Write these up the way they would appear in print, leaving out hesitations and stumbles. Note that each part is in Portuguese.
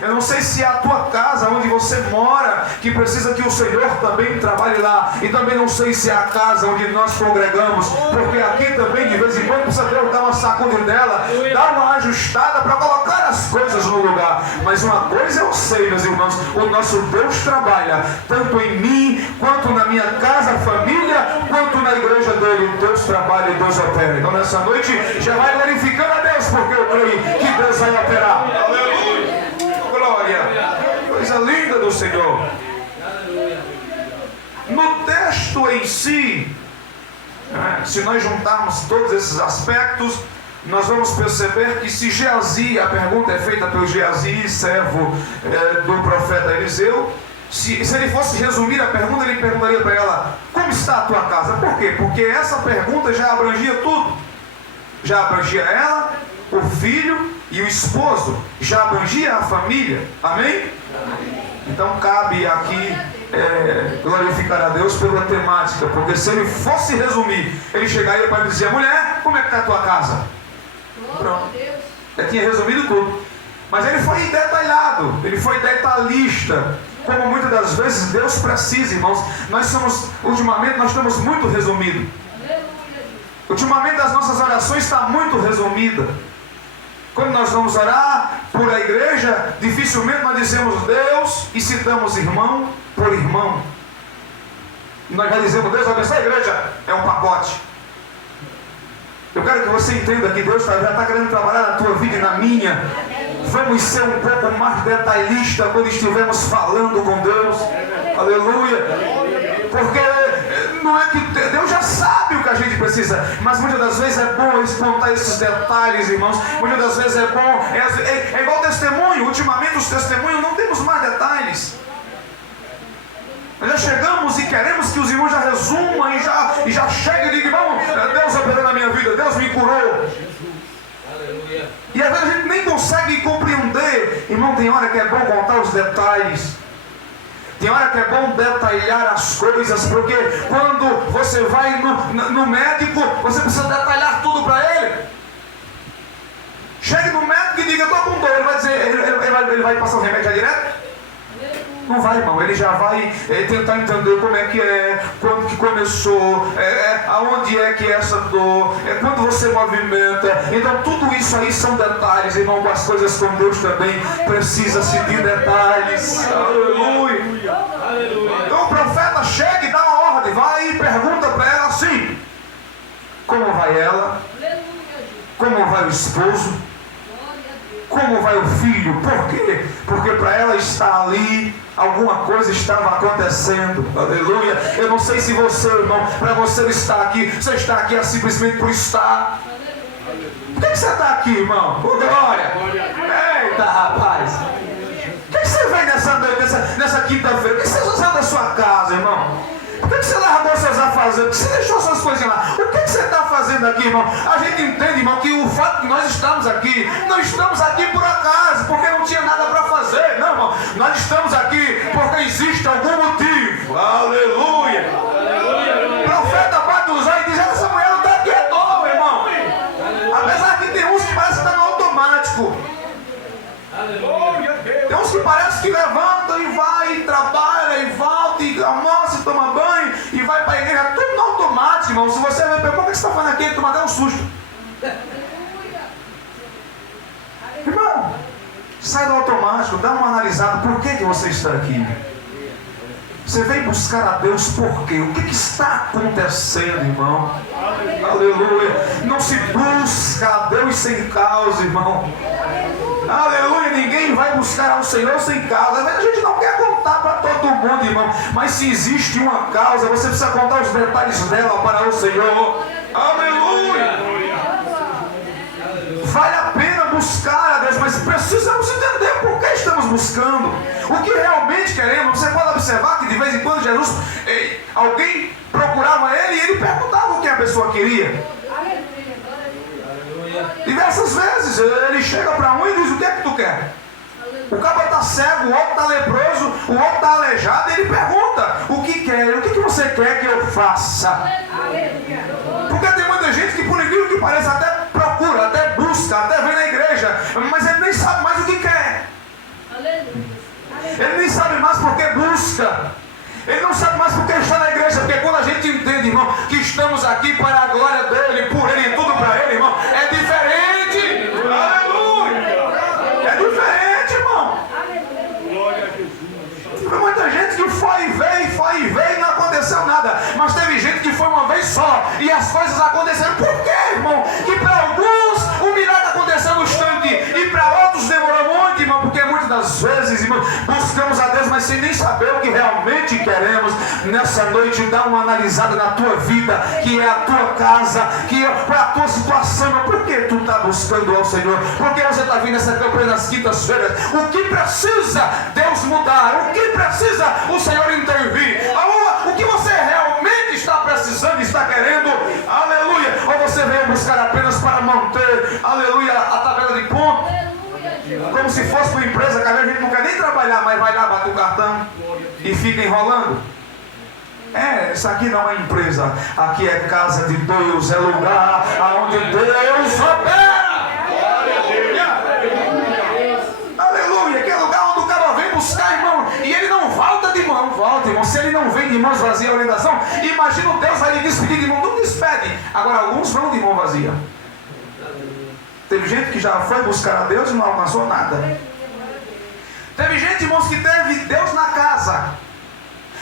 Eu não sei se é a tua casa onde você mora que precisa que o Senhor também trabalhe lá. E também não sei se é a casa onde nós congregamos, porque aqui também de vez em quando precisa Deus dar uma sacudidela, dar uma ajustada para colocar as coisas no lugar. Mas uma coisa eu sei, meus irmãos, o nosso Deus trabalha tanto em mim, quanto na minha casa, família, quanto na igreja dele. Deus trabalha e Deus opera. Então nessa noite já vai glorificando a Deus, porque eu creio que Deus vai operar. Aleluia! Glória! Coisa linda do Senhor. No texto em si, se nós juntarmos todos esses aspectos, nós vamos perceber que se Geazi, a pergunta é feita pelo Geazi, servo do profeta Eliseu, se ele fosse resumir a pergunta, ele perguntaria para ela: como está a tua casa? Por quê? Porque essa pergunta já abrangia tudo. Já abrangia ela, o filho e o esposo. Já abrangia a família. Amém? Então cabe aqui glorificar a Deus pela temática. Porque se ele fosse resumir, ele chegaria para dizer: mulher, como é que está a tua casa? Pronto. Ele tinha resumido tudo. Mas ele foi detalhado, ele foi detalhista, como muitas das vezes Deus precisa, irmãos. Ultimamente nós estamos muito resumidos. Ultimamente as nossas orações estão muito resumidas. Quando nós vamos orar por a igreja, dificilmente nós dizemos Deus e citamos irmão por irmão. E nós já dizemos: Deus abençoe a igreja, é um pacote. Eu quero que você entenda que Deus já está querendo trabalhar na tua vida e na minha. Vamos ser um pouco mais detalhista quando estivermos falando com Deus. Aleluia. Porque não é que Deus já sabe o que a gente precisa, mas muitas das vezes é bom espontar esses detalhes, irmãos. Muitas das vezes é bom. É igual testemunho. Ultimamente os testemunhos não temos mais detalhes. Nós já chegamos e queremos que os irmãos já resumam e já cheguem e digam: irmão, Deus operou na minha vida, Deus me curou. E às vezes a gente nem consegue compreender. Irmão, tem hora que é bom contar os detalhes. Tem hora que é bom detalhar as coisas, porque quando você vai no médico, você precisa detalhar tudo para ele. Chegue no médico e diga: estou com dor. Ele vai dizer, ele vai passar o remédio já direto? Não vai, irmão. Ele já vai tentar entender como é que é, quando que começou, aonde é que é essa dor, quando você movimenta. Então tudo isso aí são detalhes, irmão. As coisas com Deus também precisa-se de detalhes. Aleluia. Então o profeta chega e dá uma ordem, vai e pergunta para ela assim: como vai ela? Como vai o esposo? Como vai o filho? Por quê? Porque para ela estar ali, alguma coisa estava acontecendo. Aleluia. Eu não sei se você, irmão, para você estar aqui, você está aqui simplesmente por estar. Por que você está aqui, irmão? Por glória. Eita, rapaz. Por que você vem nessa quinta-feira? Por que você saiu da sua casa, irmão? Por que você largou seus afazeres? Por que você deixou suas coisinhas lá? O que você está fazendo aqui, irmão? A gente entende, irmão, que o fato de nós estamos aqui, não estamos aqui por acaso, porque não tinha nada para fazer. Não, irmão. Nós estamos aqui porque existe algum motivo. Aleluia. O profeta bate os olhos e diz: essa mulher não está aqui à toa, irmão. Apesar que tem uns que parecem que estão no automático. Tem uns que parece que levantam e vai, e trabalha, e volta, e almoça, e toma banho, e vai para a igreja, tudo no automático, irmão. Se você vai perguntar: o que você está fazendo aqui? Ele toma até um susto. Irmão, sai do automático, dá uma analisada. Por que você está aqui? Você veio buscar a Deus por quê? O que está acontecendo, irmão? Aleluia. Não se busca a Deus sem causa, irmão. Aleluia. Ninguém vai buscar ao Senhor sem causa. A gente não quer contar para todo mundo, irmão. Mas se existe uma causa, você precisa contar os detalhes dela para o Senhor. Aleluia. Vale a pena buscar a Deus, mas precisamos entender por que estamos buscando, o que realmente queremos. Você pode observar que de vez em quando Jesus, alguém procurava ele e ele perguntava o que a pessoa queria. Diversas vezes ele chega para um e diz: o que é que tu quer? O cara está cego, o outro está leproso, o outro está aleijado, e ele pergunta: o que quer? O que você quer que eu faça? Porque tem muita gente que, por incrível que pareça, até procura, até busca, até vem na igreja, mas ele nem sabe mais o que quer. busca. Ele não sabe mais porque está na igreja, porque quando a gente entende, irmão, que estamos aqui para a glória dele, por ele e tudo para ele, irmão, é diferente. Aleluia! É diferente, irmão. Teve muita gente que foi e veio e não aconteceu nada. Mas teve gente que foi uma vez só e as coisas aconteceram. Por quê, irmão? Que para alguns o milagre aconteceu no instante e para outros demorou muito, irmão, porque muitas das vezes, irmão, buscamos a Deus, mas sem nem saber o que realmente queremos. Nessa noite, dá uma analisada na tua vida, que é a tua casa, que é a tua situação. Por que tu está buscando ao Senhor? Por que você está vindo nessa campanha nas quintas-feiras? O que precisa Deus mudar? O que precisa o Senhor intervir? O que você realmente está precisando, está querendo? Aleluia! Ou você veio buscar apenas para manter, aleluia, a tabela de ponto? Como se fosse uma empresa que a gente não quer nem trabalhar, mas vai lá, bate o cartão e fica enrolando. Isso aqui não é empresa, aqui é casa de Deus, é lugar onde Deus opera. Aleluia, que é lugar onde o cara vem buscar, irmão, e ele não volta de mão, irmão. Se ele não vem de mãos vazias a orientação, imagina o Deus vai lhe despedir de mão, não despede. Agora alguns vão de mão vazia. Teve gente que já foi buscar a Deus e não alcançou nada. Teve gente, irmãos, que teve Deus na casa,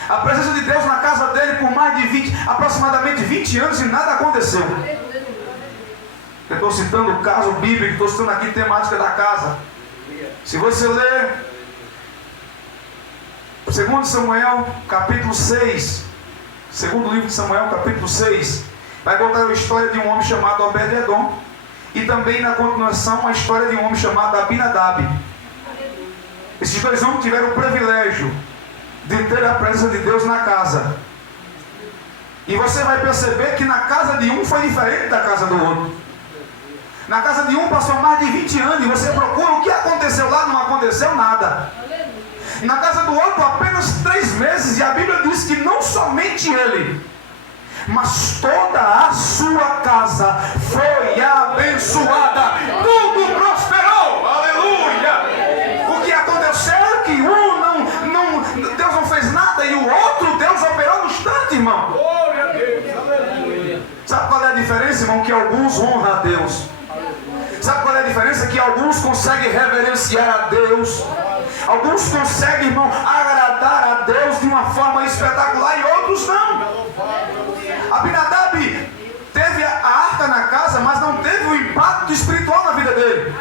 a presença de Deus na casa dele por mais de aproximadamente 20 anos e nada aconteceu. Eu estou citando o caso bíblico, estou citando aqui a temática da casa. Se você ler 2 Samuel capítulo 6, segundo livro de Samuel capítulo 6, vai contar a história de um homem chamado Obed-Edom. E também na continuação a história de um homem chamado Abinadab. Esses dois homens tiveram o privilégio de ter a presença de Deus na casa. E você vai perceber que na casa de um foi diferente da casa do outro. Na casa de um passou mais de 20 anos e você procura o que aconteceu lá, não aconteceu nada. Na casa do outro apenas 3 meses, e a Bíblia diz que não somente ele, mas toda a sua casa foi abençoada, tudo prosperou. Aleluia! O que aconteceu é que Deus não fez nada e o outro Deus operou no instante, irmão. Sabe qual é a diferença, irmão? Que alguns honram a Deus. Sabe qual é a diferença? Que alguns conseguem reverenciar a Deus. Alguns conseguem, irmão, agradar a Deus de uma forma espetacular e outros não. Abinadab teve a arca na casa, mas não teve o impacto espiritual na vida dele.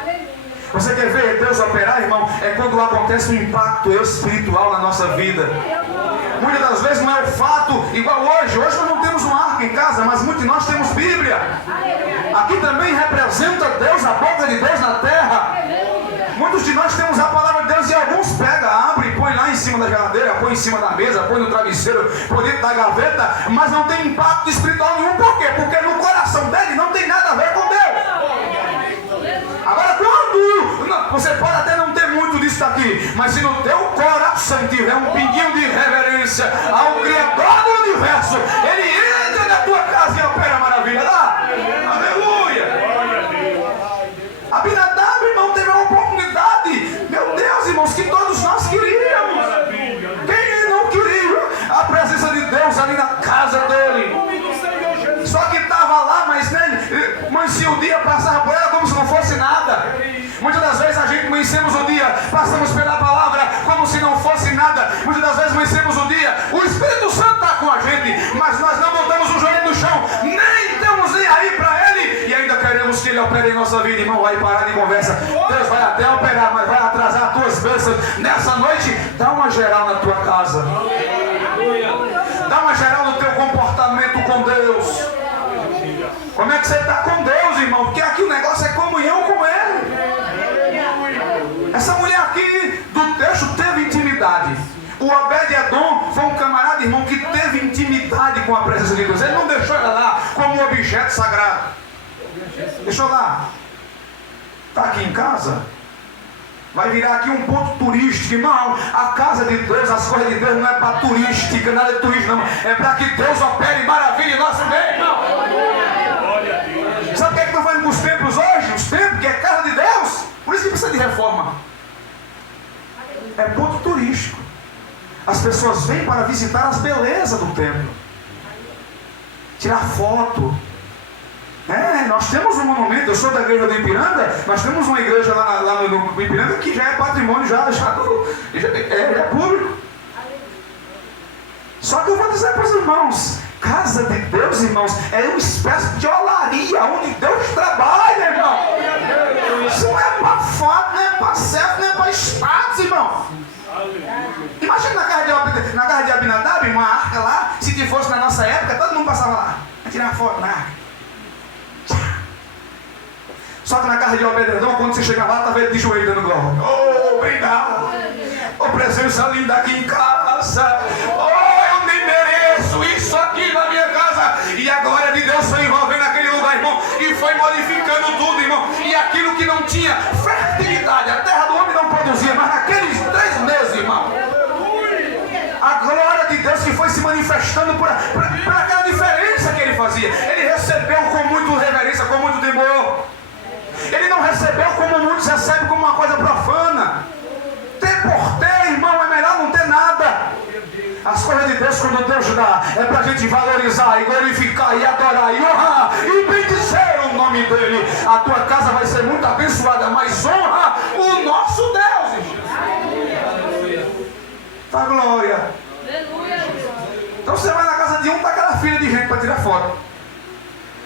Você quer ver Deus operar, irmão? É quando acontece um impacto espiritual na nossa vida. Muitas das vezes não é o fato, igual hoje. Hoje nós não temos uma arca em casa, mas muitos de nós temos Bíblia. Aqui também representa Deus, a boca de Deus na terra. Muitos de nós temos a palavra de Deus e alguns pegam, abrem, põe lá em cima da geladeira, põe em cima da mesa, põe no travesseiro, põe dentro da gaveta, mas não tem impacto espiritual nenhum. Por quê? Porque no coração dele não tem nada a ver com Deus. Agora quando você pode até não ter muito disso daqui, mas se no teu coração tiver um pinguinho de reverência ao Criador do universo, ele entra na tua casa e opera maravilha lá. Aleluia! Abinadab, irmão, teve uma oportunidade, meu Deus, irmãos, que todos nós queríamos. Quem não queria a presença de Deus ali na casa dele? Só que estava lá, mas nele, amanhecia o dia, passava por ela como se não fosse nada. Muitas das vezes a gente amanhecemos o dia, passamos pela palavra como se não fosse nada. Muitas das vezes amanhecemos o dia, o Espírito Santo está com a gente, mas nós não botamos o joelho no chão, nem estamos nem aí para ele, e ainda queremos que ele opere em nossa vida. Irmão, vai parar de conversa. Deus vai até operar, mas vai atrasar as tuas bênçãos. Nessa noite, dá uma geral na tua casa. Dá uma geral no teu comportamento com Deus. Como é que você está com Deus, irmão? Porque aqui o negócio é comunhão com Ele. Essa mulher aqui do texto teve intimidade. O Obed-Edom foi um camarada, irmão, que teve intimidade com a presença de Deus. Ele não deixou ela lá como um objeto sagrado. Deixou lá. Está aqui em casa. Vai virar aqui um ponto turístico, irmão. A casa de Deus, as coisas de Deus não é para turística, nada de turismo, não. É para que Deus opere maravilha em nosso meio, irmão. Sabe o que é que estão fazendo com os templos hoje? Os templos, que é casa de Deus. Por isso que precisa de reforma. É ponto turístico. As pessoas vêm para visitar as belezas do templo, tirar foto. Nós temos um monumento. Eu sou da igreja do Ipiranga. Nós temos uma igreja lá no Ipiranga que já é patrimônio, já é público. Só que eu vou dizer para os irmãos, casa de Deus, irmãos, é uma espécie de olaria onde Deus trabalha, irmão. Isso não é para fato, não é para certo, não é para status, irmão. Imagina na casa de Abinadab, uma arca lá. Se fosse na nossa época, todo mundo passava lá a tirar foto na arca. Só que na casa de Obed-Edom, quando você chega lá, estava ele de joelho dando glória. Oh, obrigado. Oh, presença linda aqui em casa. Oh, eu nem mereço isso aqui na minha casa. E a glória de Deus foi envolvendo aquele lugar, irmão. E foi modificando tudo, irmão. E aquilo que não tinha fertilidade, a terra do homem não produzia, mas naqueles 3 meses, irmão, a glória de Deus que foi se manifestando por aquela diferença que ele fazia. Ele recebeu com muito reverência, com muito temor. Ele não recebeu como muitos recebem, como uma coisa profana. Ter por ter, irmão, é melhor não ter nada. As coisas de Deus, quando Deus dá, é para a gente valorizar e glorificar e adorar e honrar e bendizer o nome dele. A tua casa vai ser muito abençoada, mas honra o nosso Deus, irmão. Tá glória. Então você vai na casa de um, tá aquela filha de gente para tirar foto.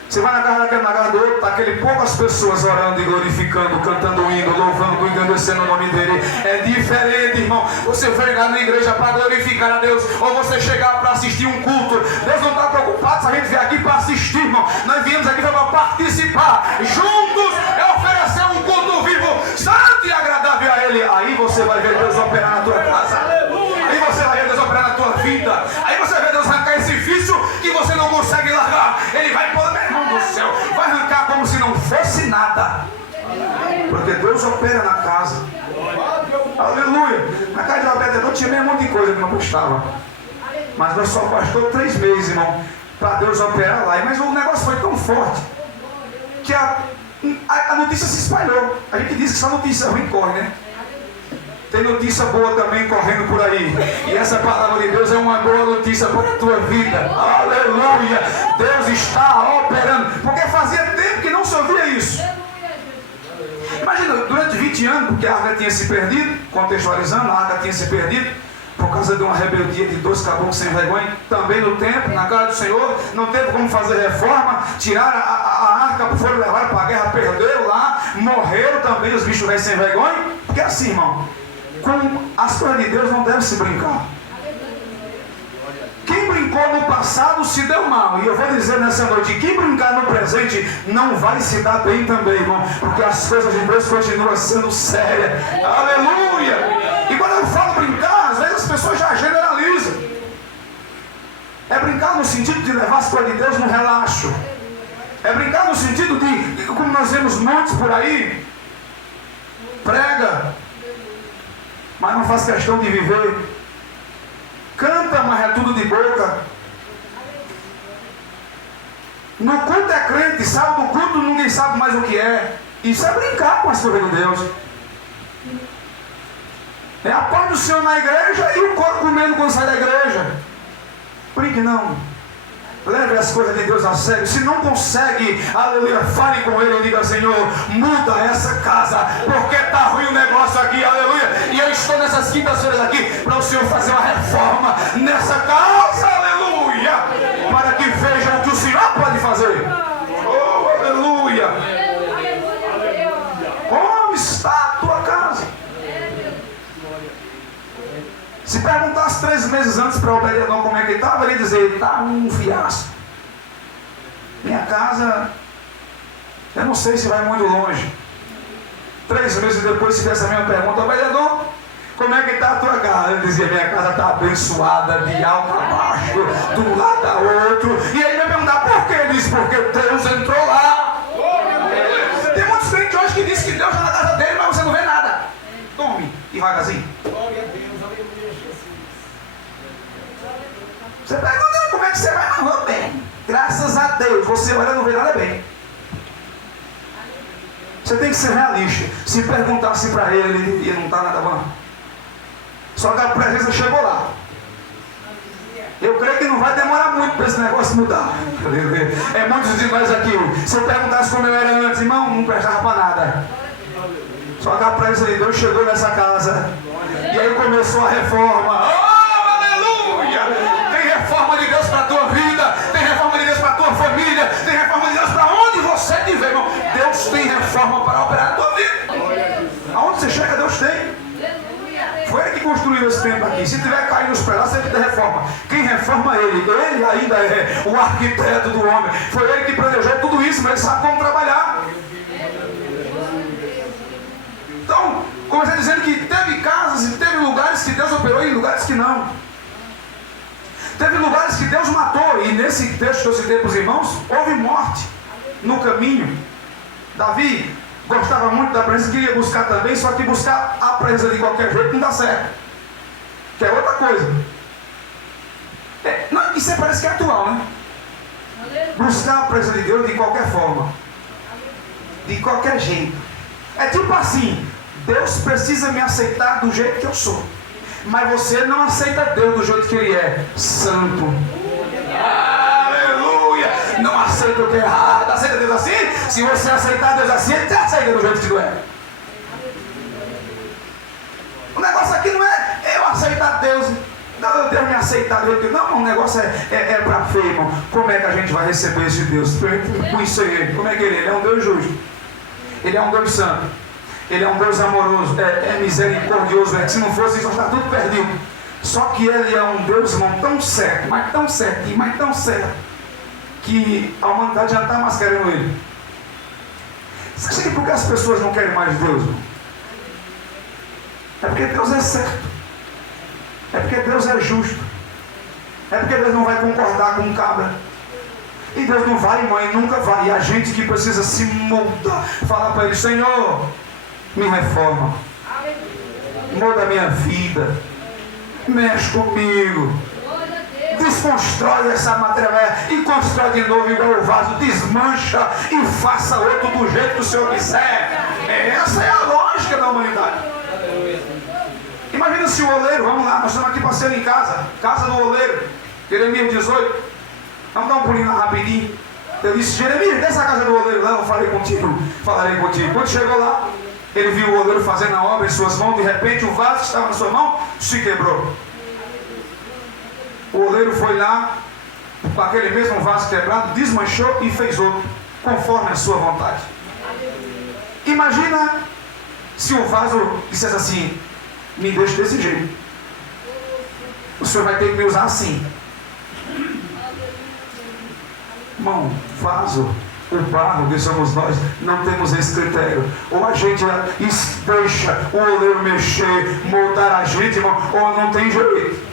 Você vai na casa do outro, está aquele poucas pessoas orando e glorificando, cantando o hino, louvando, engrandecendo o nome dele. É diferente, irmão. Você chegar na igreja para glorificar a Deus, ou você chegar para assistir um culto. Deus não está preocupado se a gente vier aqui para assistir, irmão. Nós viemos aqui para participar. Juntos é oferecer um culto vivo, santo e agradável a Ele. Aí você vai ver Deus operar na tua casa. Aí você vai ver Deus operar na tua vida. Aí você vai ver Deus arrancar esse vício que você não consegue largar. Ele vai pôr, meu irmão do céu, vai arrancar como se não fosse nada. Porque Deus opera na casa. Aleluia. Na casa de Obed-Edom tinha meio monte de coisa que não gostava. Mas nós só bastou 3 meses, irmão, para Deus operar lá. Mas o negócio foi tão forte que a notícia se espalhou. A gente diz que essa notícia ruim corre, né? Tem notícia boa também correndo por aí. E essa palavra de Deus é uma boa notícia para a tua vida. Aleluia. Deus está operando. Porque fazia tempo que não se ouvia isso. Imagina, durante 20 anos, porque a arca tinha se perdido, contextualizando, a arca tinha se perdido, por causa de uma rebeldia de 2 caboclos sem vergonha, também no templo, na casa do Senhor, não teve como fazer reforma, tiraram a arca, foram levar para a guerra, perderam lá, morreram também os bichos velhos sem vergonha. Porque assim, irmão, com as coisas de Deus não deve se brincar. Quem brincou no passado se deu mal. E eu vou dizer nessa noite, quem brincar no presente não vai se dar bem também, irmão. Porque as coisas de Deus continuam sendo sérias. Aleluia! E quando eu falo brincar, às vezes as pessoas já generalizam. É brincar no sentido de levar as coisas de Deus no relaxo. É brincar no sentido de, como nós vemos muitos por aí, prega, mas não faz questão de viver. Canta, mas é tudo de boca. No culto é crente, sai do culto, ninguém sabe mais o que é. Isso é brincar com as coisas de Deus. É a paz do Senhor na igreja e o corpo comendo quando sai da igreja. Brinque não. Leve as coisas de Deus a sério. Se não consegue, aleluia, fale com Ele e diga: Senhor, muda essa casa, porque está ruim o negócio aqui, aleluia. E eu estou nessas quintas-feiras aqui para o Senhor fazer uma reforma nessa casa, aleluia, para que vejam o que o Senhor pode fazer. Oh, aleluia. Como está a tua casa? Se perguntasse 3 meses antes para Obed-Edom como é que estava, ele ia dizer: está um fiasco. Minha casa, eu não sei se vai muito longe. 3 meses depois, se fizesse a mesma pergunta: Obed-Edom, como é que está a tua casa? Ele dizia: minha casa está abençoada, de alto a baixo, de um lado a outro. E aí ele vai perguntar por quê? Ele disse: porque Deus entrou lá. Tem muitos crentes hoje que dizem que Deus está na casa dele, mas você não vê nada. Tome, devagarzinho. Você pergunta como é que você vai na rua? Bem, graças a Deus, você olha e não vê nada bem. Você tem que ser realista. Se perguntasse para ele, ele diria: não está nada bom. Só que a presença chegou lá. Eu creio que não vai demorar muito para esse negócio mudar. É muitos de nós aqui. Se eu perguntasse como eu era antes, irmão, não prestava para nada. Só que a presença de Deus chegou nessa casa. E aí começou a reforma. Oh, aleluia! Tem reforma de Deus para a tua vida. Tem reforma de Deus para a tua família. Tem reforma de Deus para onde você estiver, irmão. Deus tem reforma para operar na tua vida. Aonde você chega, Deus tem. Foi ele que construiu esse templo aqui. Se tiver caído os pedaços, ele tem reforma. Quem reforma é ele. Ele ainda é o arquiteto do homem. Foi ele que planejou tudo isso, mas ele sabe como trabalhar. Então, comecei dizendo que teve casas e teve lugares que Deus operou e lugares que não. Teve lugares que Deus matou. E nesse texto que eu citei para os irmãos, houve morte no caminho. Davi gostava muito da presença, queria buscar também, só que buscar a presença de qualquer jeito não dá certo. Que é outra coisa. Não, isso parece que é atual, né? Buscar a presença de Deus de qualquer forma. De qualquer jeito. É tipo assim, Deus precisa me aceitar do jeito que eu sou. Mas você não aceita Deus do jeito que Ele é. Santo. Não aceita o que é errado. Aceita Deus assim? Se você aceitar Deus assim, Ele te aceita do jeito que tu é. O negócio aqui não é eu aceitar Deus. Não, Deus me aceitar do jeito que eu... Não, o negócio é para fé, irmão. Como é que a gente vai receber esse Deus? Conhecer Ele. Como é que Ele é? Ele é um Deus justo. Ele é um Deus santo. Ele é um Deus amoroso. É misericordioso. Se não fosse isso, está tudo perdido. Só que Ele é um Deus, irmão, tão certo, mas tão certinho, mas tão certo, que a humanidade já não está mais querendo Ele. Você acha que por que as pessoas não querem mais Deus? É porque Deus é certo. É porque Deus é justo. É porque Deus não vai concordar com um cabra. E Deus não vai, mãe, nunca vai. E a gente que precisa se moldar, falar para Ele: Senhor, me reforma, muda a minha vida, mexe comigo, desconstrói essa matéria e constrói de novo igual o vaso, desmancha e faça outro do jeito que o Senhor quiser. Essa é a lógica da humanidade. Imagina se o oleiro, vamos lá, nós estamos aqui passeando em casa do oleiro, Jeremias 18, vamos dar um pulinho lá rapidinho. Eu disse: Jeremias, desce a casa do oleiro lá, eu falarei contigo. Quando chegou lá, ele viu o oleiro fazendo a obra em suas mãos. De repente o vaso que estava na sua mão se quebrou. O oleiro foi lá, com aquele mesmo vaso quebrado, desmanchou e fez outro, conforme a sua vontade. Imagina se o vaso dissesse assim: me deixe desse jeito, o Senhor vai ter que me usar assim. Irmão, vaso, o barro que somos nós, não temos esse critério. Ou a gente deixa o oleiro mexer, moldar a gente, irmão, ou não tem jeito.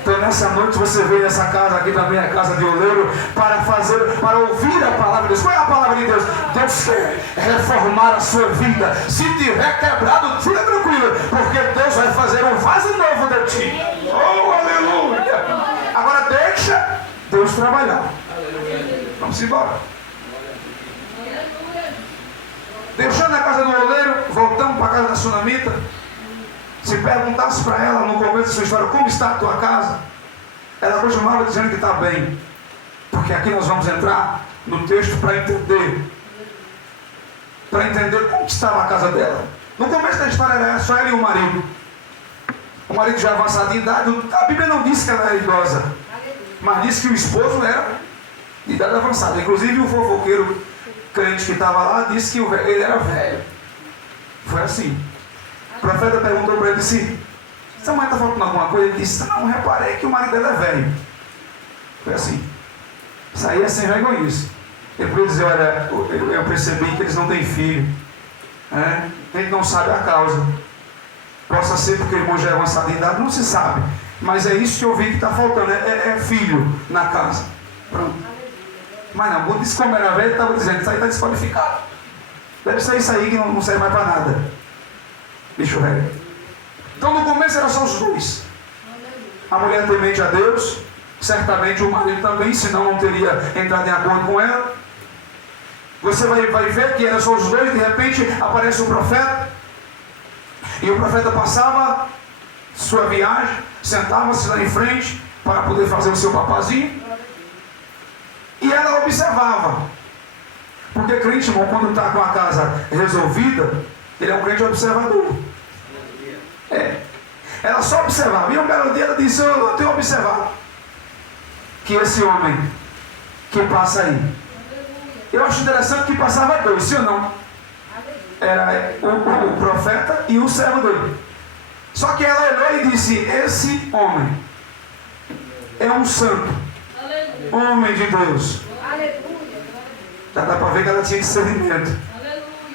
Então nessa noite você veio nessa casa, aqui também a casa de oleiro, para ouvir a palavra de Deus. Qual é a palavra de Deus? Deus quer reformar a sua vida. Se tiver quebrado, fica tranquilo, porque Deus vai fazer um vaso novo de ti. Oh, aleluia! Agora deixa Deus trabalhar. Vamos embora. Deixando a casa do oleiro, voltamos para a casa da sunamita. Se perguntasse para ela no começo da sua história: como está a tua casa? Ela continuava dizendo que está bem. Porque aqui nós vamos entrar no texto para entender como estava a casa dela. No começo da história era só ela e o marido. O marido já avançado em idade. A Bíblia não disse que ela era idosa, mas disse que o esposo era de idade avançada. Inclusive o fofoqueiro crente que estava lá disse que ele era velho. Foi assim. O profeta perguntou para ele, disse: essa mãe está faltando alguma coisa? Ele disse: não, reparei que o marido dela é velho. Foi assim. Isso aí é sem vergonha isso. Depois dizer: olha, eu percebi que eles não têm filho. A gente não sabe a causa. Possa ser porque o irmão já é avançado em idade, não se sabe. Mas é isso que eu vi que está faltando, é filho na casa. Pronto. Mas não, quando disse como era velho, estava dizendo: isso aí está desqualificado. Deve ser isso aí que não serve mais para nada. Bicho velho. Então no começo era só os dois. A mulher temente a Deus, certamente o marido também, senão não teria entrado em acordo com ela. Você vai ver que era só os dois. De repente aparece o profeta, e o profeta passava sua viagem, sentava-se lá em frente, para poder fazer o seu papazinho. E ela observava. Porque crente, irmão, quando está com a casa resolvida, ele é um crente observador. Ela só observava. E um belo dia ela disse: eu tenho observado que esse homem que passa aí, eu acho interessante que passava dois, sim ou não? Era o profeta e o servo dele. Só que ela olhou e disse: esse homem é um santo, homem de Deus. Já dá para ver que ela tinha discernimento.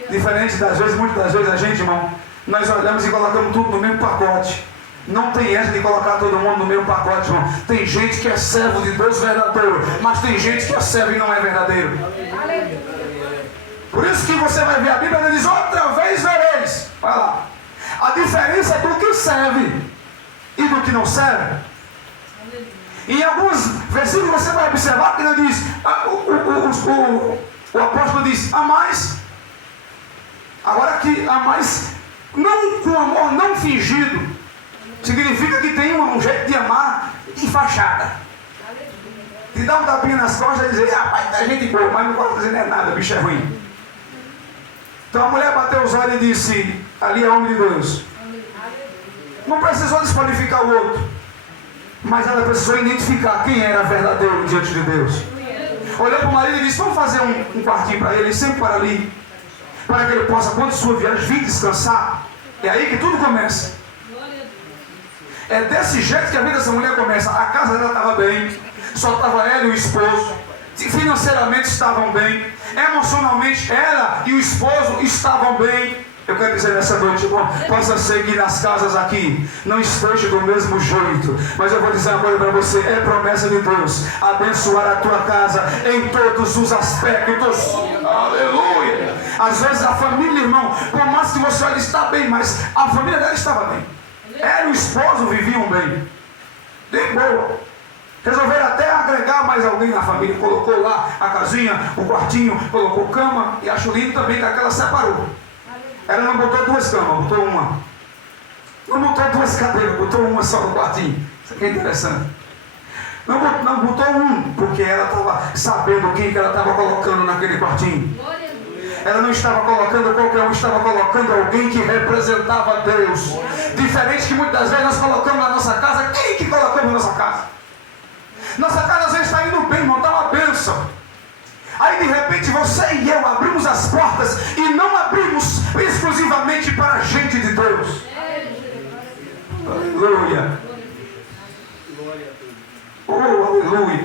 Diferente das vezes, muitas das vezes a gente, irmão, nós olhamos e colocamos tudo no mesmo pacote. Não tem essa de colocar todo mundo no mesmo pacote, irmão. Tem gente que é servo de Deus verdadeiro, mas tem gente que é servo e não é verdadeiro. Por isso que você vai ver a Bíblia, ela diz: outra vez vereis. Vai lá. A diferença do que serve e do que não serve. Em alguns versículos você vai observar que ele diz, o apóstolo diz: amais. Agora que amais não com amor não fingido, significa que tem um jeito de amar de fachada. De dar um tapinha nas costas e dizer: rapaz, tá gente boa, mas não pode fazer nem nada, bicho é ruim. Então a mulher bateu os olhos e disse: ali é homem de Deus. Não precisou desqualificar o outro, mas ela precisou identificar quem era verdadeiro diante de Deus. Olhou para o marido e disse: vamos fazer um quartinho para ele, sempre para ali, para que ele possa, quando sua viagem, vir descansar. É aí que tudo começa. É desse jeito que a vida dessa mulher começa. A casa dela estava bem, só estava ela e o esposo. Financeiramente estavam bem, emocionalmente ela e o esposo estavam bem. Eu quero dizer nessa noite, irmão, possa ser que nas casas aqui não esteja do mesmo jeito, mas eu vou dizer uma coisa para você: é promessa de Deus abençoar a tua casa em todos os aspectos. Aleluia! Às vezes a família, irmão, por mais que você olhe, está bem, mas a família dela estava bem. Ela e o esposo viviam bem, de boa. Resolveram até agregar mais alguém na família. Colocou lá a casinha, o quartinho, colocou cama. E acho lindo também que aquela separou. Ela não botou duas camas, botou uma. Não botou duas cadeiras, botou uma só no quartinho. Isso aqui é interessante. Não botou um, porque ela estava sabendo o que ela estava colocando naquele quartinho. Ela não estava colocando qualquer um, estava colocando alguém que representava Deus. Diferente que muitas vezes nós colocamos na nossa casa. Quem que colocamos na nossa casa? Nossa casa às vezes está indo bem, irmão, está uma bênção. Aí de repente você e eu abrimos as portas e não abrimos exclusivamente para a gente de Deus. Aleluia. Oh, aleluia.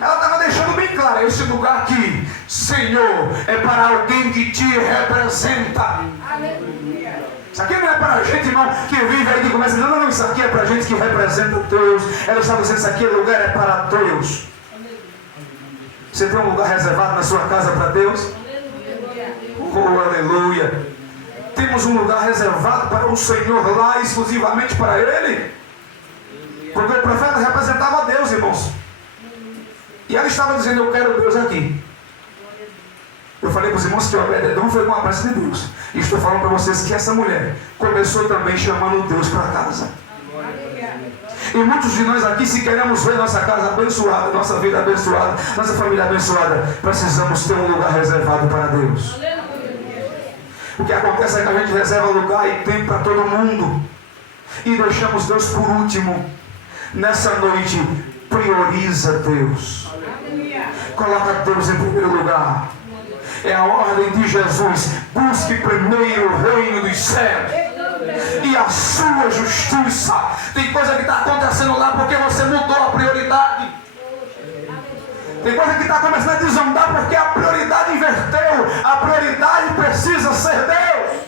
Ela estava deixando bem claro: esse lugar aqui, Senhor, é para alguém que te representa. Isso aqui não é para a gente, irmão, que vive aí, que começa a dizer: não, isso aqui é para a gente que representa Deus. Ela estava dizendo: isso aqui, o lugar é para Deus. Você tem um lugar reservado na sua casa para Deus? Oh, aleluia. Temos um lugar reservado para o Senhor lá, exclusivamente para Ele. Porque o profeta representava Deus, irmãos. E ela estava dizendo: eu quero Deus aqui. Eu falei para os irmãos que o Obed-Edom foi com a prece de Deus. E estou falando para vocês que essa mulher começou também chamando Deus para casa. E muitos de nós aqui, se queremos ver nossa casa abençoada, nossa vida abençoada, nossa família abençoada, precisamos ter um lugar reservado para Deus. O que acontece é que a gente reserva lugar e tempo para todo mundo e deixamos Deus por último. Nessa noite, prioriza Deus. Coloca Deus em primeiro lugar. É a ordem de Jesus: busque primeiro o reino dos céus e a sua justiça. Tem coisa que está acontecendo lá porque você mudou a prioridade. Tem coisa que está começando a desandar porque a prioridade inverteu. A prioridade precisa ser Deus.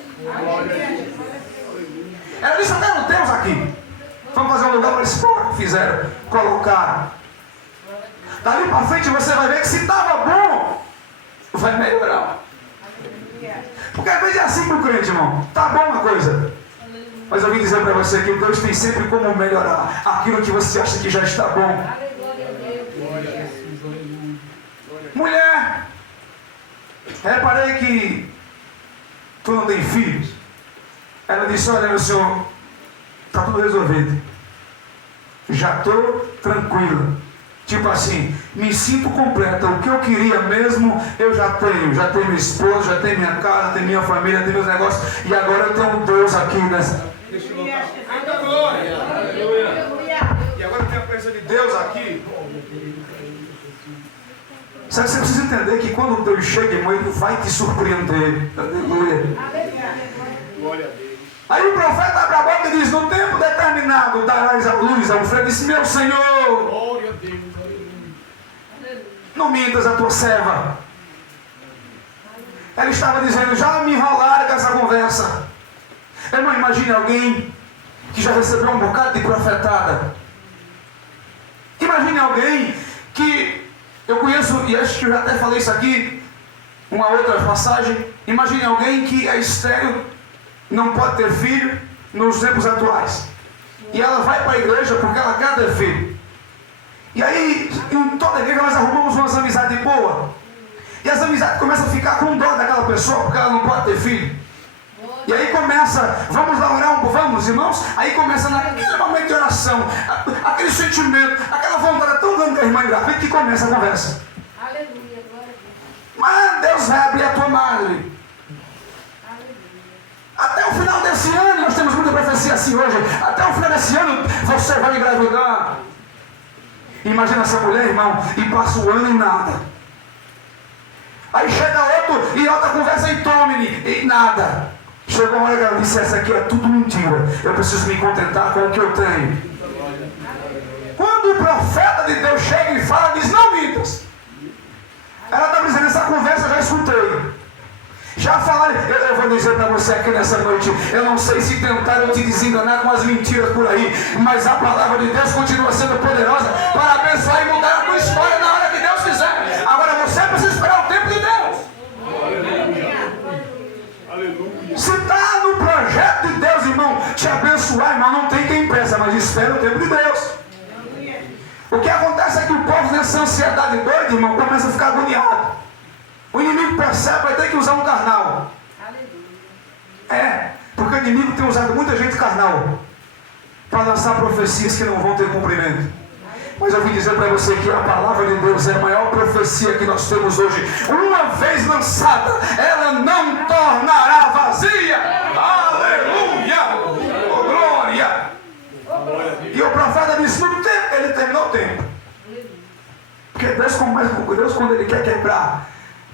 Ela disse: eu quero Deus aqui. Vamos fazer um lugar para expor. Fizeram, colocaram. Dali para frente você vai ver que se estava bom, vai melhorar. Porque às vezes é assim para o crente, irmão. Está bom uma coisa, mas eu vim dizer para você que Deus tem sempre como melhorar aquilo que você acha que já está bom. Mulher, reparei que tu não tem filhos. Ela disse: olha, meu senhor, está tudo resolvido. já estou tranquila. Tipo assim, me sinto completa. O que eu queria mesmo, eu já tenho. Já tenho minha esposa, já tenho minha casa, tenho minha família, tenho meus negócios. E agora eu tenho Deus aqui nessa. E agora eu tenho a presença de Deus aqui. Sabe, você precisa entender que quando Deus chega, irmão, Ele vai te surpreender. Aleluia. Glória a Deus. Aí o profeta abre a boca e diz: no tempo determinado darás a luz ao filho. Ele disse: meu Senhor, glória a Deus. Não mintas a tua serva. Ela estava dizendo: já me enrolaram com essa conversa. Eu não imagine alguém que já recebeu um bocado de profetada. Imagine alguém que eu conheço, e acho que eu já até falei isso aqui, uma outra passagem. Imagine alguém que é estéril, não pode ter filho nos tempos atuais. E ela vai para a igreja porque ela quer ter filho. E aí, em toda a igreja nós arrumamos umas amizades boas. E as amizades começam a ficar com dó daquela pessoa porque ela não pode ter filho. E aí começa, vamos lá orar um pouco, vamos irmãos? Aí começa naquele momento de oração, aquele sentimento, aquela vontade tão grande da irmã engravida que começa a conversa. Aleluia, glória a Deus. Mas Deus vai abrir a tua madre. Até o final desse ano, nós temos muita profecia assim hoje. Até o final desse ano você vai engravidar. Imagina essa mulher, irmão, e passa o ano e nada. Aí chega outro e outra conversa e tome e nada. Chegou uma hora que ela disse: essa aqui é tudo mentira. Eu preciso me contentar com o que eu tenho. Quando o profeta de Deus chega e fala, diz: não mintas. Ela está dizendo: essa conversa eu já escutei. Já falaram, eu vou dizer para você aqui nessa noite, eu não sei se tentaram te desenganar com as mentiras por aí, mas a palavra de Deus continua sendo poderosa para abençoar e mudar a tua história na hora que Deus quiser. Agora você precisa esperar o tempo de Deus. Aleluia. Se está no projeto de Deus, irmão, te abençoar, irmão, não tem quem impeça, mas espera o tempo de Deus. O que acontece é que o povo nessa ansiedade doida, irmão, começa a ficar agoniado. O inimigo percebe, vai ter que usar um carnal. É, porque o inimigo tem usado muita gente carnal para lançar profecias que não vão ter cumprimento. Mas eu vim dizer para você que a palavra de Deus é a maior profecia que nós temos hoje. Uma vez lançada, ela não tornará vazia. Aleluia! Oh, glória! E o profeta disse: no tempo, ele terminou o tempo. Porque Deus começa com Deus quando Ele quer quebrar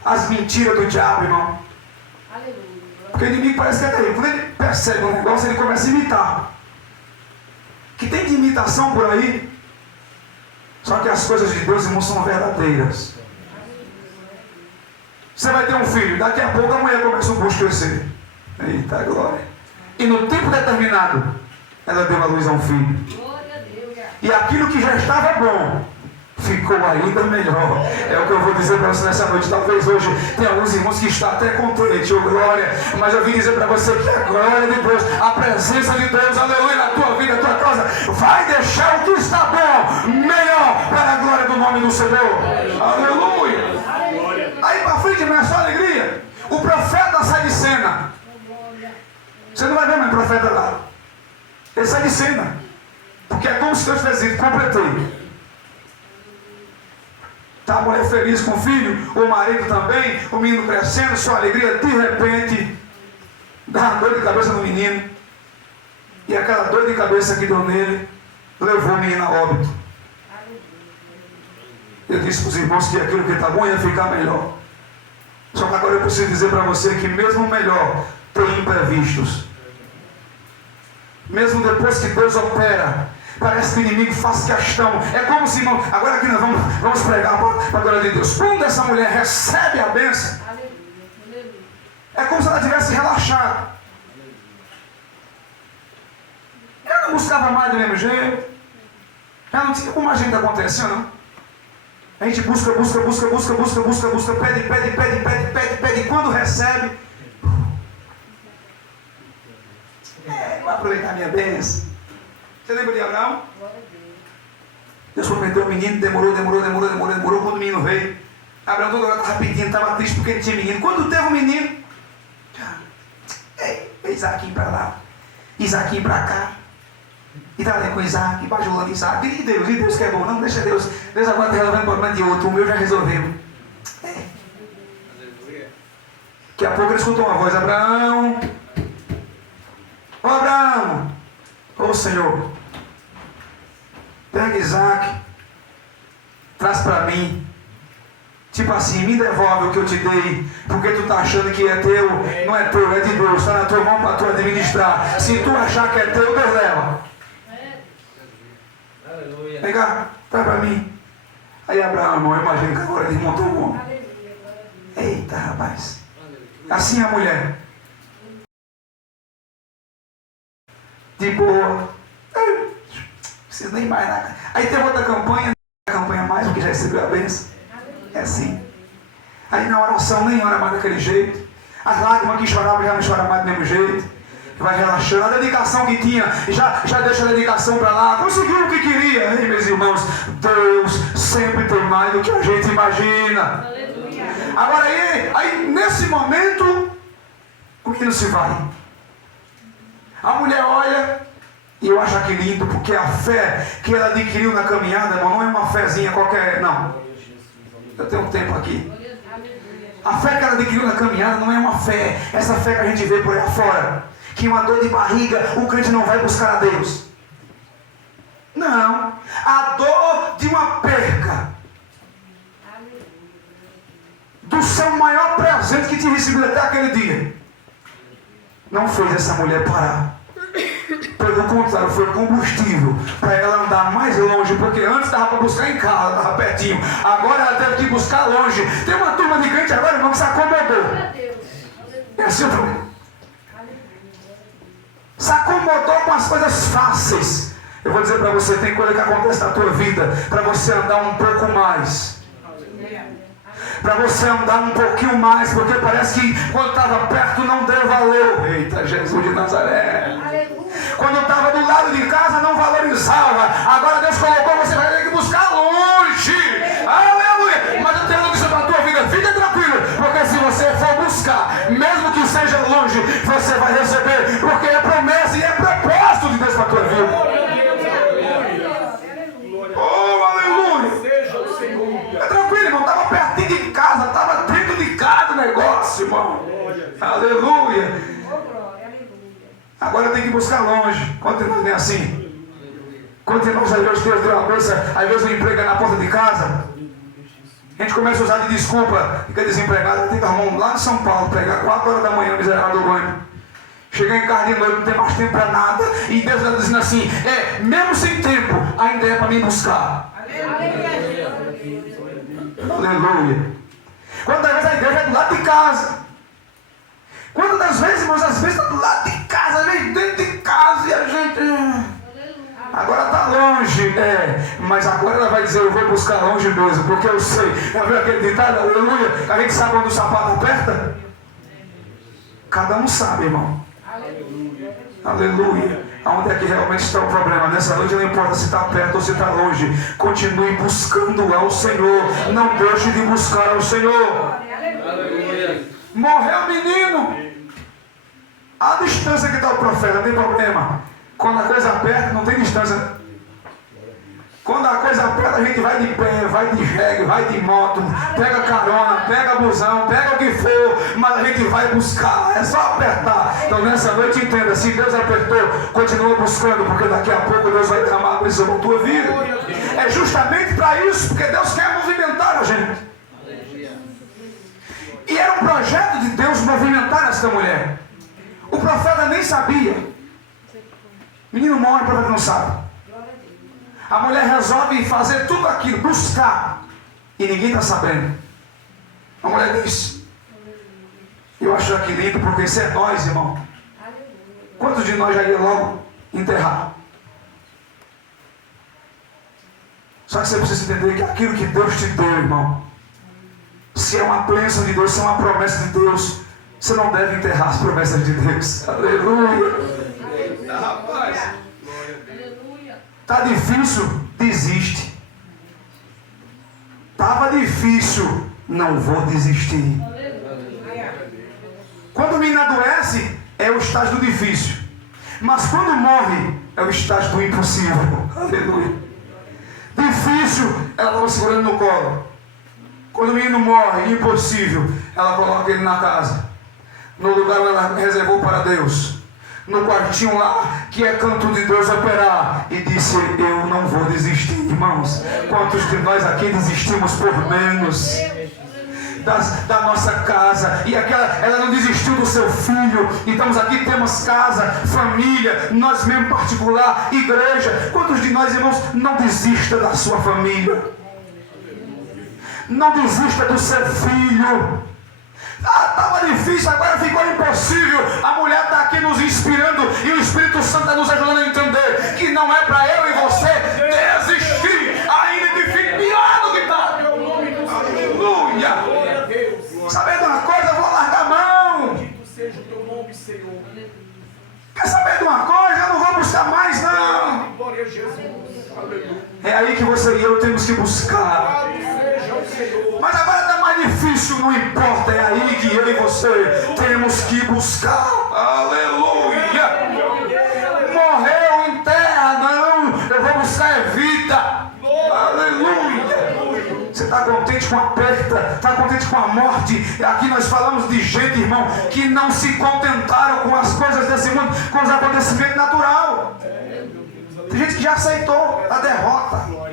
as mentiras do diabo, irmão. Aleluia. Porque o inimigo parece que é terrível. Quando ele percebe um negócio, ele começa a imitar. Que tem de imitação por aí. Só que as coisas de Deus, irmão, são verdadeiras. Você vai ter um filho, daqui a pouco a mulher começa o bucho a crescer. Eita glória. E no tempo determinado, ela deu a luz a um filho. Glória a Deus. E aquilo que já estava bom ficou ainda melhor. É o que eu vou dizer para você nessa noite. Talvez hoje tenha alguns irmãos que estão até contentes, oh glória. Mas eu vim dizer para você que a glória de Deus, a presença de Deus, aleluia, na tua vida, na tua casa, vai deixar o que está bom melhor para a glória do nome do Senhor. Aleluia. Aí para frente, não é só alegria. O profeta sai de cena. Você não vai ver mais profeta lá. Ele sai de cena. Porque é como se Deus tivesse dito: completei. Está a mulher feliz com o filho, o marido também, o menino crescendo, sua alegria, de repente, dá uma dor de cabeça no menino. E aquela dor de cabeça que deu nele, levou o menino a óbito. Eu disse para os irmãos que aquilo que está bom ia ficar melhor. Só que agora eu preciso dizer para você que mesmo melhor tem imprevistos. Mesmo depois que Deus opera, parece que o inimigo faz questão. É como se, irmão, agora aqui nós vamos pregar para a glória de Deus. Quando essa mulher recebe a bênção, é como se ela tivesse relaxado. Ela não buscava mais do mesmo jeito. Ela não tinha como a gente aconteceu, não. A gente busca, pede. E quando recebe, vou aproveitar a minha bênção. Você lembra de Abraão? Deus prometeu o menino, demorou. Quando o menino veio, Abraão toda hora estava pedindo, estava triste porque ele tinha menino. Quando teve um menino, Isaquinho para lá, Isaquinho para cá. E está ali com Isaac, bajulando Isaac. E Deus que é bom. Não, deixa Deus. Deus agora está resolvendo o problema de outro. O meu já resolveu. Daqui a pouco ele escutou uma voz: Abraão. Ô Abraão. Ô Senhor. Pega Isaac. Traz para mim. Tipo assim, me devolve o que eu te dei, porque tu está achando que é teu, não é teu, é de Deus, está na tua mão para tu administrar. Se tu achar que é teu, Deus leva. Vem cá, traz para mim. Aí Abraão, irmão, eu imagino que agora ele montou o homem. Eita, rapaz. Assim a mulher. De boa. Não precisa nem mais nada. Aí tem outra campanha, mais, porque já recebeu a bênção. É assim. Aí na oração nem ora mais daquele jeito. As lágrimas que choravam já não choram mais do mesmo jeito. Vai relaxando. A dedicação que tinha, já deixa a dedicação para lá. Conseguiu o que queria. Ei, meus irmãos, Deus sempre tem mais do que a gente imagina. Agora aí nesse momento, o menino se vai. A mulher olha, e eu acho aquilo lindo, porque a fé que ela adquiriu na caminhada, irmão, não é uma fezinha qualquer, não. Eu tenho um tempo aqui. A fé que ela adquiriu na caminhada não é uma fé, essa fé que a gente vê por aí afora, que uma dor de barriga, o crente não vai buscar a Deus. Não. A dor de uma perca do seu maior presente que tinha recebido até aquele dia não fez essa mulher parar. Pelo contrário, foi combustível para ela andar mais longe, porque antes dava para buscar em casa, estava pertinho. Agora ela teve que buscar longe. Tem uma turma de crente agora, irmão, que se acomodou. É assim o problema. Se acomodou com as coisas fáceis. Eu vou dizer para você, tem coisa que acontece na tua vida para você andar um pouco mais. Para você andar um pouquinho mais, porque parece que quando estava perto não deu valor. Eita, Jesus de Nazaré. Quando estava do lado de casa não valorizava. Agora Deus colocou, você vai ter que buscar longe. Aleluia. Mas eu tenho uma notícia para a tua vida. Fica tranquilo, porque se você for buscar, mesmo que seja longe, você vai receber, porque é promessa e é propósito de Deus para a tua vida. Oh, aleluia. É tranquilo, irmão. Estava pertinho de casa, estava dentro de casa o negócio, irmão. Aleluia. Agora tem que buscar longe. Quanto nós nem assim? Quanto nós às vezes Deus deu uma bênção, às vezes o emprego é na porta de casa. A gente começa a usar de desculpa, fica desempregado, tem que arrumar um lá em São Paulo, pegar 4 horas da manhã, miserável do banho. Chegar em casa de noite, não tem mais tempo para nada. E Deus está dizendo assim, mesmo sem tempo, ainda é para me buscar. Aleluia. Quantas vezes a igreja é do lado de casa? Quantas das vezes, irmãos, às vezes está do lado de casa, às vezes dentro de casa e a gente... Agora está longe, mas agora ela vai dizer, eu vou buscar longe mesmo, porque eu sei. Já viu aquele ditado, aleluia, a gente sabe onde o sapato aperta? Cada um sabe, irmão. Aleluia. Aonde é que realmente está o problema? Nessa noite não importa se está perto ou se está longe. Continue buscando ao Senhor. Não deixe de buscar ao Senhor. Morreu o menino. A distância que está o profeta, não tem problema. Quando a coisa aperta, não tem distância. Quando a coisa aperta, a gente vai de pé, vai de jegue, vai de moto, pega carona, pega busão, pega o que for, mas a gente vai buscar, é só apertar. Então nessa noite entenda, se Deus apertou, continua buscando, porque daqui a pouco Deus vai derramar a bênção na tua vida. É justamente para isso, porque Deus quer movimentar a gente. E era um projeto de Deus movimentar essa mulher. O profeta nem sabia. O menino morre, o profeta não sabe. A mulher resolve fazer tudo aquilo, buscar. E ninguém está sabendo. A mulher diz. Eu acho aqui lindo, porque isso é nós, irmão. Quantos de nós já ia logo enterrar? Só que você precisa entender que aquilo que Deus te deu, irmão, se é uma bênção de Deus, se é uma promessa de Deus, você não deve enterrar as promessas de Deus. Aleluia. Rapaz. Está difícil? Desiste. Estava difícil? Não vou desistir. Quando o menino adoece, é o estágio do difícil. Mas quando morre, é o estágio do impossível. Aleluia. Difícil, ela estava segurando no colo. Quando o menino morre, impossível, ela coloca ele na casa. No lugar onde ela reservou para Deus. No quartinho lá, que é canto de Deus operar. E disse, eu não vou desistir, irmãos. Quantos de nós aqui desistimos por menos? Da nossa casa, e ela não desistiu do seu filho. Então aqui temos casa, família, nós mesmo particular, igreja. Quantos de nós, irmãos, não desista da sua família? Não desista do seu filho. Estava difícil, agora ficou impossível. A mulher está aqui nos inspirando e o Espírito Santo está nos ajudando a entender que não é para eu e você desistir, ainda que fique pior do que está. Aleluia. Saber de uma coisa, eu vou largar a mão. Bendito seja o teu nome, Senhor. Quer saber de uma coisa? Eu não vou buscar mais, não. Glória a Jesus. Aleluia. É aí que você e eu temos que buscar. Seja o Senhor. Mas agora está mais difícil, não importa. É aí que eu e você temos que buscar. Aleluia. Morreu em terra, não. Eu vou buscar vida. Aleluia. Você está contente com a perda? Está contente com a morte? Aqui nós falamos de gente, irmão, que não se contentaram com as coisas desse mundo, com os acontecimentos naturais. Tem gente que já aceitou a derrota.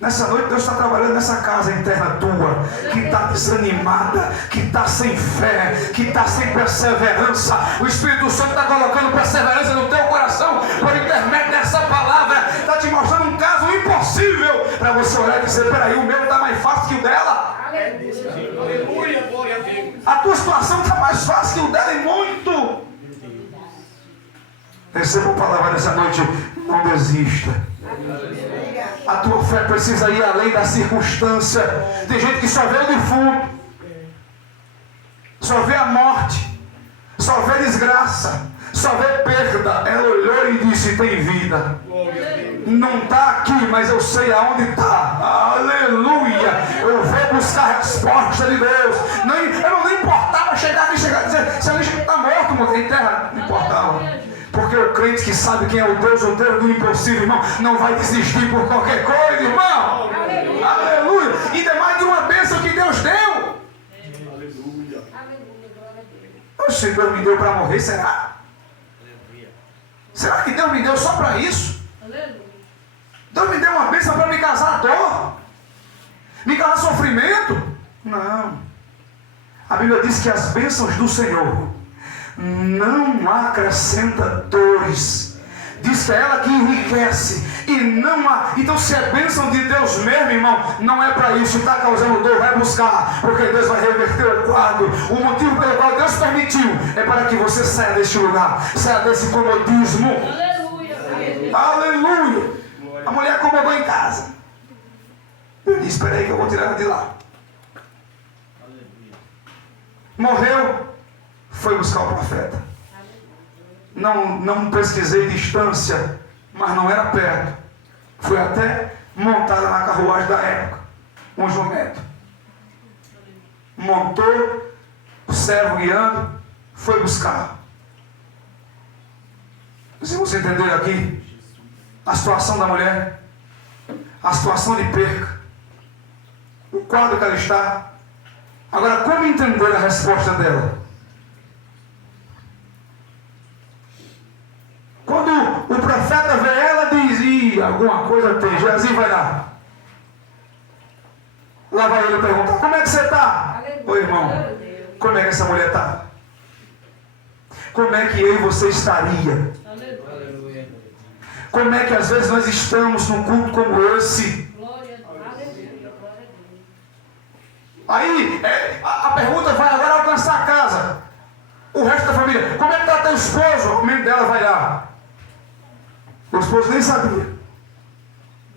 Nessa noite Deus está trabalhando nessa casa interna tua, que está desanimada, que está sem fé, que está sem perseverança. O Espírito Santo está colocando perseverança no teu coração por intermédio dessa palavra. Está te mostrando um caso impossível para você olhar e dizer, peraí, o meu está mais fácil que o dela. Aleluia, glória a Deus. A tua situação está mais fácil que o dela e muito. Receba a palavra dessa noite, não desista. A tua fé precisa ir além da circunstância. Tem gente que só vê o defunto, só vê a morte, só vê desgraça, só vê perda. Ela olhou e disse, tem vida. Não está aqui, mas eu sei aonde está. Aleluia. Eu vou buscar a resposta de Deus. Eu não importava chegar aqui e dizer, se a gente está morto, morto em terra, não importava. Porque o crente que sabe quem é o Deus do impossível, irmão, não vai desistir por qualquer coisa, irmão. Aleluia. Aleluia. E demais de uma bênção que Deus deu. Aleluia. Oxe, Deus me deu para morrer, será? Será que Deus me deu só para isso? Deus me deu uma bênção para me causar dor? Me causar sofrimento? Não. A Bíblia diz que as bênçãos do Senhor não acrescenta dores. Diz que é ela que enriquece. E não há. Então, se é bênção de Deus mesmo, irmão, não é para isso. Está causando dor, vai buscar. Porque Deus vai reverter o quadro. O motivo pelo qual Deus permitiu é para que você saia deste lugar, saia desse comodismo. Aleluia. Aleluia. A mulher acomodou em casa. Eu disse, espera aí que eu vou tirar ela de lá. Morreu. Foi buscar o profeta. Não pesquisei distância, mas não era perto. Fui até montada na carruagem da época, um jumento. Montou, o servo guiando, foi buscar. Se você entender aqui a situação da mulher, a situação de perca, o quadro que ela está. Agora, como entender a resposta dela? Quando o profeta vê ela, diz, alguma coisa tem, Geazi vai lá. Lá vai ele perguntar, como é que você está? Oi, irmão, como é que essa mulher está? Como é que eu e você estaria? Como é que às vezes nós estamos num culto como esse? Aí, a pergunta vai agora alcançar a casa. O resto da família, como é que está teu esposo? O menino dela vai lá. O esposo nem sabia.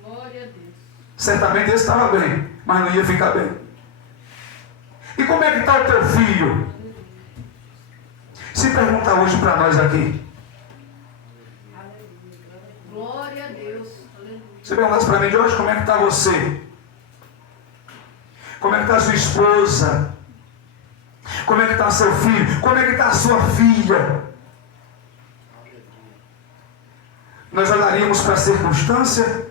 Glória a Deus. Certamente esse estava bem, mas não ia ficar bem. E como é que está o teu filho? Se pergunta hoje para nós aqui. Glória a Deus. Você perguntasse para mim de hoje, como é que está você? Como é que está a sua esposa? Como é que está seu filho? Como é que está a sua filha? Nós olharíamos para a circunstância?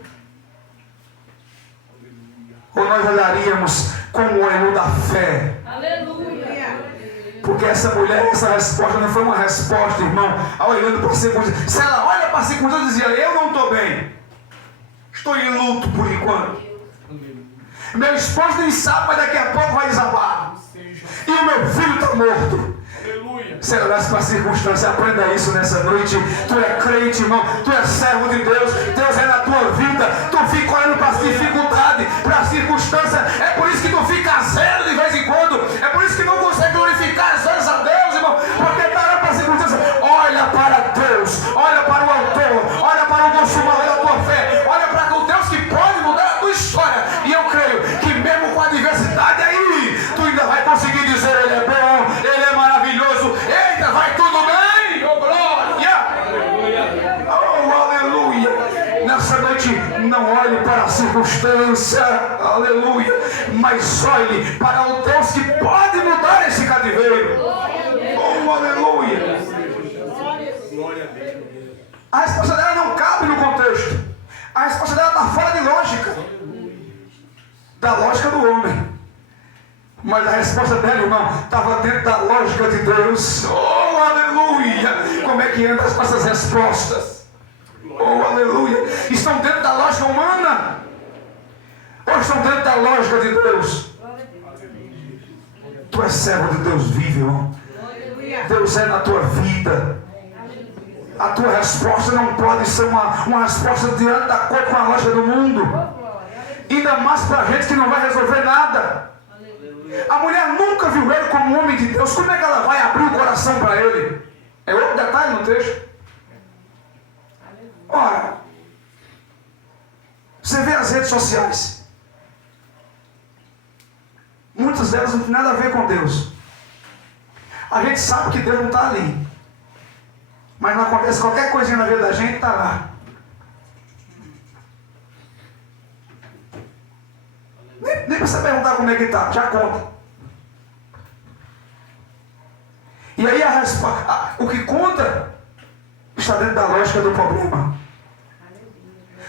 Ou nós olharíamos com o olho da fé? Aleluia. Porque essa mulher, essa resposta não foi uma resposta, irmão, olhando para a circunstância. Se ela olha para a circunstância e dizia, eu não estou bem, estou em luto por enquanto. Meu esposo nem sabe, mas daqui a pouco vai desabar. E o meu filho está morto. Se olhasse para a circunstância, aprenda isso nessa noite. Tu é crente, irmão, tu é servo de Deus, Deus é na tua vida. Tu fica olhando para a dificuldade, para a circunstância. É por isso que tu fica zero de vez em quando. É por isso que não consegue glorificar às vezes a Deus, irmão, porque está olhando para a circunstância. Olha para Deus, olha para o autor, olha para o consumador da tua fé, olha para o Deus que pode mudar a tua história. E eu creio que mesmo com a adversidade aí, tu ainda vai conseguir dizer, ele é bom, ele é maravilhoso. Eita, vai tudo bem, oh glória! Oh, aleluia! Nessa noite, não olhe para a circunstância, aleluia, mas olhe para o Deus que pode mudar esse cativeiro. Oh, aleluia! A resposta dela não cabe no contexto. A resposta dela está fora de lógica. Da lógica do homem. Mas a resposta dela, irmão, estava dentro da lógica de Deus. Oh, aleluia! Como é que andam as nossas respostas? Oh, aleluia! Estão dentro da lógica humana? Ou estão dentro da lógica de Deus? Tu és servo de Deus vivo, irmão. Deus é na tua vida. A tua resposta não pode ser uma resposta diante da cor com a lógica do mundo. Ainda mais para a gente que não vai resolver nada. A mulher nunca viu ele como homem de Deus. Como é que ela vai abrir o coração para ele? É outro detalhe no texto. Ora, você vê as redes sociais. Muitas delas não tem nada a ver com Deus. A gente sabe que Deus não está ali. Mas não acontece qualquer coisinha na vida da gente, está lá. Nem precisa perguntar como é que está, já conta. E aí o que conta está dentro da lógica do problema.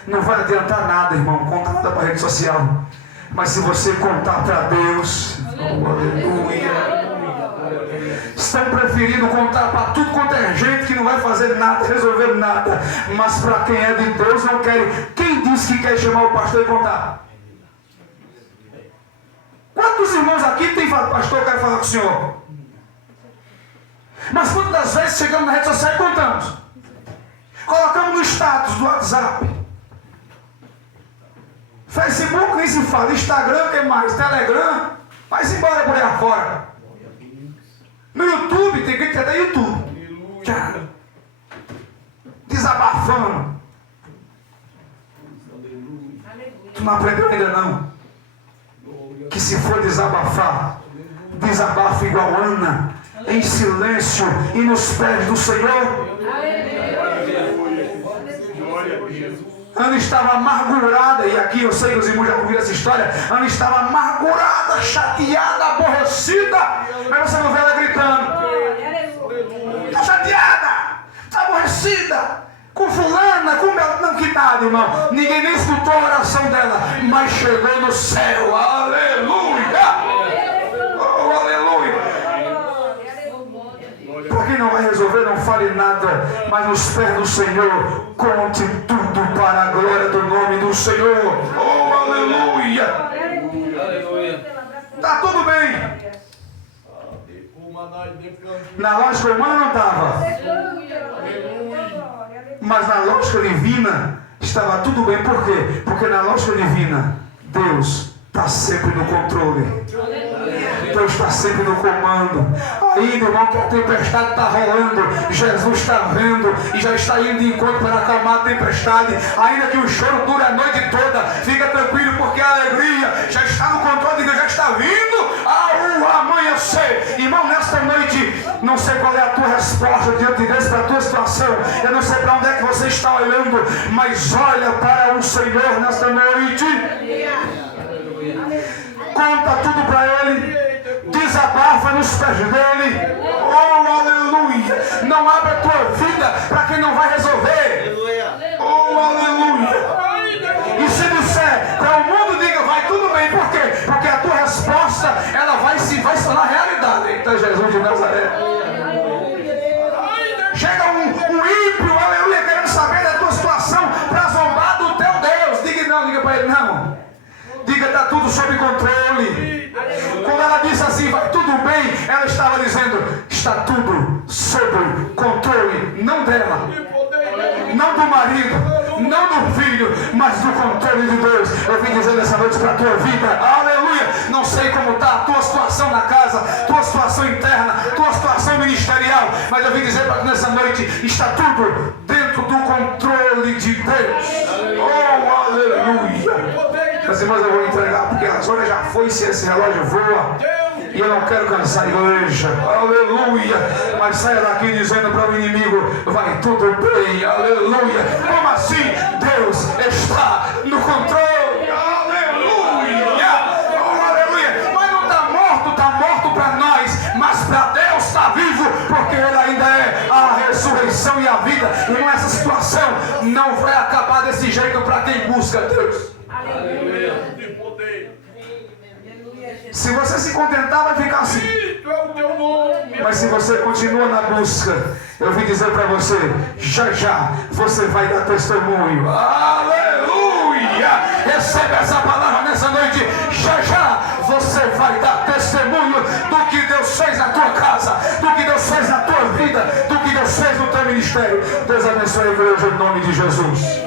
Não vai adiantar nada, irmão, contar nada para a rede social. Mas se você contar para Deus, oh, aleluia. Estão preferindo contar para tudo quanto é gente que não vai fazer nada, resolver nada. Mas para quem é de Deus não quer. Quem disse que quer chamar o pastor e contar? Quantos irmãos aqui tem falado, pastor, eu quero falar com o senhor? Mas quantas das vezes chegamos na rede social e contamos? Colocamos no status do WhatsApp. Facebook nem se fala, Instagram, o que mais? Telegram, vai-se embora por aí afora. No YouTube, tem que ter até YouTube. Já. Desabafando. Tu não aprendeu ainda não? Que se for desabafar, desabafa igual Ana, em silêncio e nos pés do Senhor. Ana estava amargurada, e aqui eu sei que os irmãos já ouviram essa história. Ana estava amargurada, chateada, aborrecida, mas você não vê ela gritando. Está chateada, está aborrecida, com fulana, com meu... Não, que nada, irmão. Ninguém nem escutou a oração dela, mas chegou no céu. Aleluia! Oh, aleluia! Para quem não vai resolver, não fale nada, mas nos pés do Senhor, conte tudo para a glória do nome do Senhor. Oh, aleluia! Está tudo bem. Na lógica humana não estava, mas na lógica divina estava tudo bem. Por quê? Porque na lógica divina Deus está sempre no controle. Deus está sempre no comando. Ainda, irmão, que a tempestade está rolando, Jesus está vendo e já está indo de encontro para acalmar a tempestade. Ainda que o choro dure a noite toda, fica tranquilo, porque a alegria já está no controle de Deus, já está vindo ao amanhecer. Irmão, nesta noite, não sei qual é a tua resposta diante de Deus para a tua situação. Eu não sei para onde é que você está olhando, mas olha para o Senhor nesta noite. Conta tudo para Ele. Desabafa nos pés dele. Oh, aleluia. Não abre a tua vida para quem não vai resolver. Oh, Eita, Jesus de Nazaré. Chega um ímpio, aleluia, querendo saber da tua situação para zombar do teu Deus. Diga para ele, não. Diga, está tudo sob controle. Quando ela disse assim, vai tudo bem, ela estava dizendo, está tudo sob controle, não dela, não do marido, não do filho, mas do controle de Deus. Eu vim dizer nessa noite para a tua vida, aleluia. Não sei como está a tua situação na casa, tua situação interna, tua situação ministerial, mas eu vim dizer para ti nessa noite, está tudo dentro do controle de Deus. Oh, aleluia. Meus irmãos, eu vou entregar, porque as horas já foi, se esse relógio voa. E eu não quero cansar a igreja, aleluia. Mas saia daqui dizendo para o inimigo, vai tudo bem, aleluia. Como assim? Deus está no controle, aleluia. Oh, aleluia. Mas não está morto para nós, mas para Deus está vivo, porque Ele ainda é a ressurreição e a vida. Irmão, essa situação não vai acabar desse jeito para quem busca Deus. Se você se contentar, vai ficar assim. Mas se você continua na busca, eu vim dizer para você, já você vai dar testemunho. Aleluia! Recebe essa palavra nessa noite. Já você vai dar testemunho do que Deus fez na tua casa, do que Deus fez na tua vida, do que Deus fez no teu ministério. Deus abençoe a igreja em nome de Jesus.